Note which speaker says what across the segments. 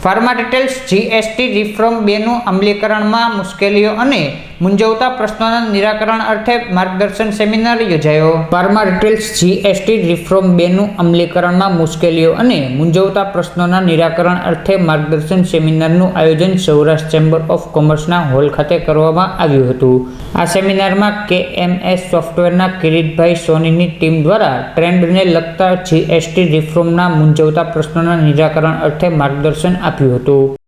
Speaker 1: Pharma details GST reform બેનું અમલીકરણમાં મુશ્કેલીઓ અને મૂંઝવતા પ્રશ્નોના નિરાકરણ અર્થે માર્ગદર્શન સેમિનાર યોજાયો. ફાર્મા રિટેલ્સ જીએસટી રિફોર્મ બેનું અમલીકરણમાં મુશ્કેલીઓ અને મૂંઝવતા પ્રશ્નોના નિરાકરણ અર્થે માર્ગદર્શન સેમિનારનું આયોજન સૌરાષ્ટ્ર ચેમ્બર ઓફ કોમર્સના હોલ ખાતે કરવામાં આવ્યું હતું. આ સેમિનારમાં કેએમએસ સોફ્ટવેરના કિરીટભાઈ સોનીની ટીમ દ્વારા ટ્રેન્ડને લગતા જીએસટી રિફોર્મના મૂંઝવતા પ્રશ્નોના નિરાકરણ અર્થે માર્ગદર્શન આપ્યું હતું.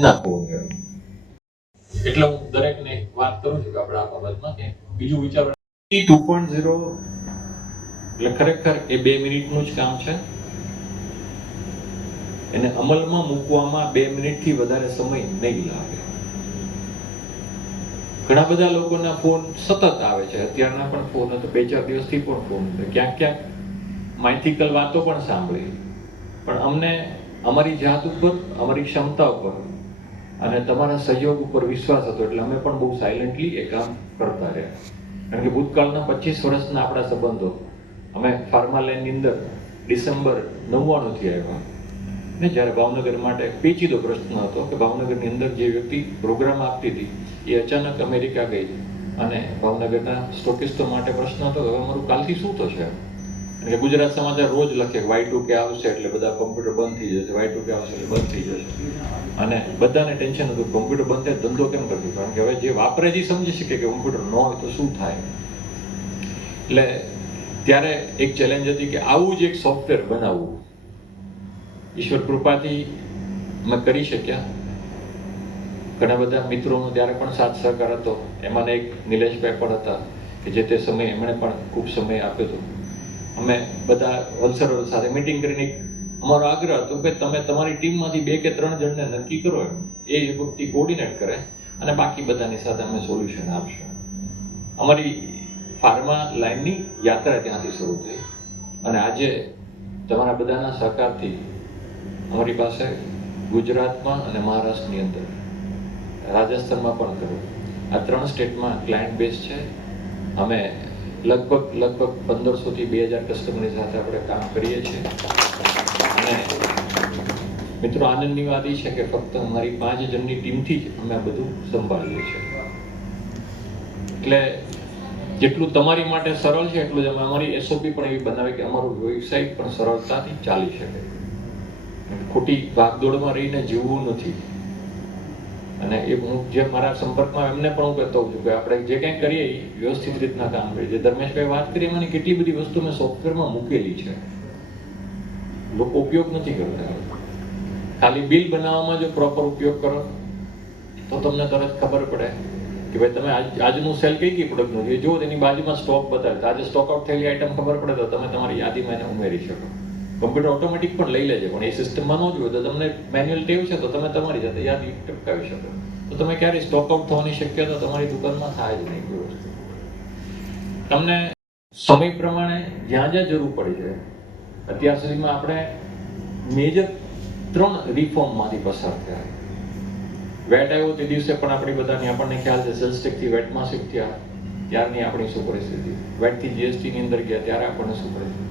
Speaker 2: ના હોવું જોઈએ. એટલે હું દરેકને વાત કરું છું કે આપણે આ બાબતમાં કે બીજું વિચાર. ટુ પોઈન્ટ ઝીરો એટલે ખરેખર એ બે મિનિટનું જ કામ છે. એને અમલમાં મૂકવામાં બે મિનિટથી વધારે સમય નહીં લાગે. ઘણા બધા લોકોના ફોન સતત આવે છે. અત્યારના પણ ફોન હતો બે ચાર દિવસથી પણ ફોન હતો. ક્યાંક ક્યાંક માઇથિકલ વાતો પણ સાંભળી. પણ અમને અમારી જાત ઉપર અમારી ક્ષમતા ઉપર અને તમારા સહયોગ ઉપર વિશ્વાસ હતો એટલે અમે પણ બહુ સાયલન્ટલી એ કામ કરતા રહ્યા. કારણ કે ભૂતકાળના પચીસ વર્ષના આપણા સંબંધો, અમે ફાર્મા લેનની અંદર ડિસેમ્બર નવ્વાણુંથી આવ્યા. ને જ્યારે ભાવનગર માટે પેચીદો પ્રશ્ન હતો કે ભાવનગરની અંદર જે વ્યક્તિ પ્રોગ્રામ આપતી હતી, એ અચાનક અમેરિકા ગઈ. અને ભાવનગરના સ્ટોકિસ્ટો માટે પ્રશ્ન હતો હવે અમારું કાલથી શું થશે? કે ગુજરાત સમાચાર રોજ લખે વાય ટુ કે આવશે એટલે બધા કોમ્પ્યુટર બંધ થઈ જશે વાય ટુ કે આવશે એટલે બંધ થઈ જશે. અને બધાને ટેન્શન હતું કોમ્પ્યુટર બંધ થાય ધંધો કેમ કરશું? કારણ કે હવે જે વાપરે જે સમજી શકે કે કોમ્પ્યુટર ન હોય તો શું થાય? એટલે ત્યારે એક ચેલેન્જ હતી કે આવું જ એક સોફ્ટવેર બનાવવું. ઈશ્વર કૃપાથી અમે કરી શક્યા. ઘણા બધા મિત્રોનો ત્યારે પણ સાથ સહકાર હતો. એમાંને એક નિલેશભાઈ પણ હતા કે જે તે સમયે એમણે પણ ખૂબ સમય આપ્યો હતો. અમે બધા વલસરો સાથે મિટિંગ કરીને અમારો આગ્રહ હતો કે તમે તમારી ટીમમાંથી બે કે ત્રણ જણને નક્કી કરો એ વ્યક્તિ કોર્ડિનેટ કરે અને બાકી બધાની સાથે અમે સોલ્યુશન આપશું. અમારી ફાર્મા લાઇનની યાત્રા ત્યાંથી શરૂ થઈ. અને આજે તમારા બધાના સહકારથી અમારી પાસે ગુજરાતમાં અને મહારાષ્ટ્રની અંદર, રાજસ્થાનમાં પણ કરો. આ ત્રણ સ્ટેટમાં ક્લાયન્ટ બેઝ છે. અમે લગભગ લગભગ પંદરસોથી બે હજાર કસ્ટમરની સાથે આપણે કામ કરીએ છીએ. અને મિત્રો, આનંદની વાત એ છે કે ફક્ત અમારી પાંચ જણની ટીમથી જ અમે આ બધું સંભાળીએ છીએ. એટલે જેટલું તમારી માટે સરળ છે, એટલું જ અમે અમારી એસઓપી પણ એવી બનાવી કે અમારું વેબસાઇટ પણ સરળતાથી ચાલી શકે. ખોટી ભાગદોડમાં રહીને જીવવું નથી. અને એ હું જે મારા સંપર્કમાં એમને પણ હું કહેતો છું કે આપણે જે કંઈ કરીએ એ વ્યવસ્થિત રીતના કામ કરીએ. જે ધર્મેશભાઈ વાત કરી, એમાંની કેટલી બધી વસ્તુ મેં સોફ્ટવેરમાં મૂકેલી છે. લોકો ઉપયોગ નથી કરતા. ખાલી બિલ બનાવવામાં જો પ્રોપર ઉપયોગ કરો, તો તમને તરત ખબર પડે કે ભાઈ તમે આજ, આજનું સેલ કઈ કઈ પ્રોડક્ટનું છે? જો તેની બાજુમાં સ્ટોક બતાવે. આજે સ્ટોક આઉટ થયેલી આઈટમ ખબર પડે તો તમે તમારી યાદીમાં એને ઉમેરી શકો. કમ્પ્યુટર ઓટોમેટિક પણ લઈ લેજે, પણ એ સિસ્ટમમાં ન જોઈએ તો તમને મેન્યુઅલ ટેવ છે તો તમે તમારી જાતે યાદ ટપકાવી શકો. તો તમે ક્યારેય સ્ટોક આઉટ થવાની શક્યતા તમારી દુકાનમાં થાય જ નહીં કોઈ વસ્તુ. તમને સમય પ્રમાણે જ્યાં જ્યાં જરૂર પડી છે અત્યાર સુધીમાં આપણે મેજર ત્રણ રિફોર્મમાંથી પસાર થયા. વેટ આવ્યો તે દિવસે પણ આપણી બધાની આપણને ખ્યાલ છે સેલ્સ ટેકથી વેટમાં શિફ્ટ થયા ત્યારની આપણી શું પરિસ્થિતિ વેટથી જીએસટીની અંદર ગયા, ત્યારે આપણને શું પરિસ્થિતિ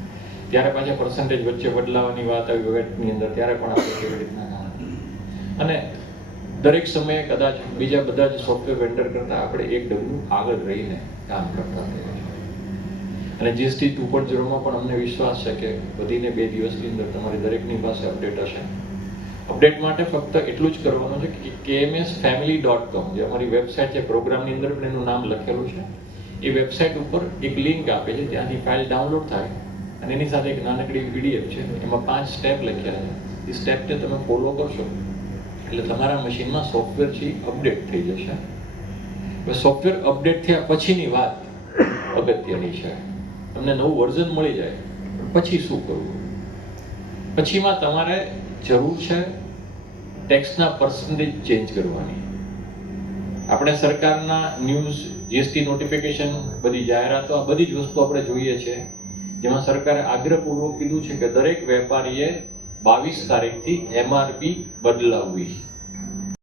Speaker 2: ત્યારે પાછા પર્સન્ટેજ વચ્ચે બદલાવાની વાત આવી વેટની અંદર ત્યારે પણ આપણે કેવી રીતના અને દરેક સમયે કદાચ બીજા બધા જ સોફ્ટવેર વેન્ડર કરતાં આપણે એક ડગલું આગળ રહીને કામ કરતા થયા અને જીએસટી ટુ પોઈન્ટ ઝીરોમાં પણ અમને વિશ્વાસ છે કે વધીને બે દિવસની અંદર તમારી દરેકની પાસે અપડેટ હશે. અપડેટ માટે ફક્ત એટલું જ કરવાનું છે કે કેએમએસ ફેમિલી ડોટ કોમ જે અમારી વેબસાઇટ છે પ્રોગ્રામની અંદર પણ એનું નામ લખેલું છે. એ વેબસાઇટ ઉપર એક લિંક આપે છે ત્યાંથી ફાઇલ ડાઉનલોડ થાય. અને એની સાથે એક નાનકડી પીડીએફ છે. એમાં પાંચ સ્ટેપ લખ્યા છે. એ સ્ટેપને તમે ફોલો કરશો, એટલે તમારા મશીનમાં સોફ્ટવેર છે અપડેટ થઈ જશે. હવે સોફ્ટવેર અપડેટ થયા પછીની વાત અગત્યની છે. તમને નવું વર્ઝન મળી જાય પછી શું કરવું? પછીમાં તમારે જરૂર છે ટેક્સના પર્સન્ટેજ ચેન્જ કરવાની. આપણે સરકારના ન્યૂઝ જીએસટી નોટિફિકેશન બધી જાહેરાતો, આ બધી જ વસ્તુ આપણે જોઈએ છે. જેમાં સરકારે આગ્રહપૂર્વક કીધું છે કે દરેક વેપારીએ બાવીસ તારીખથી એમઆરપી બદલાવવી.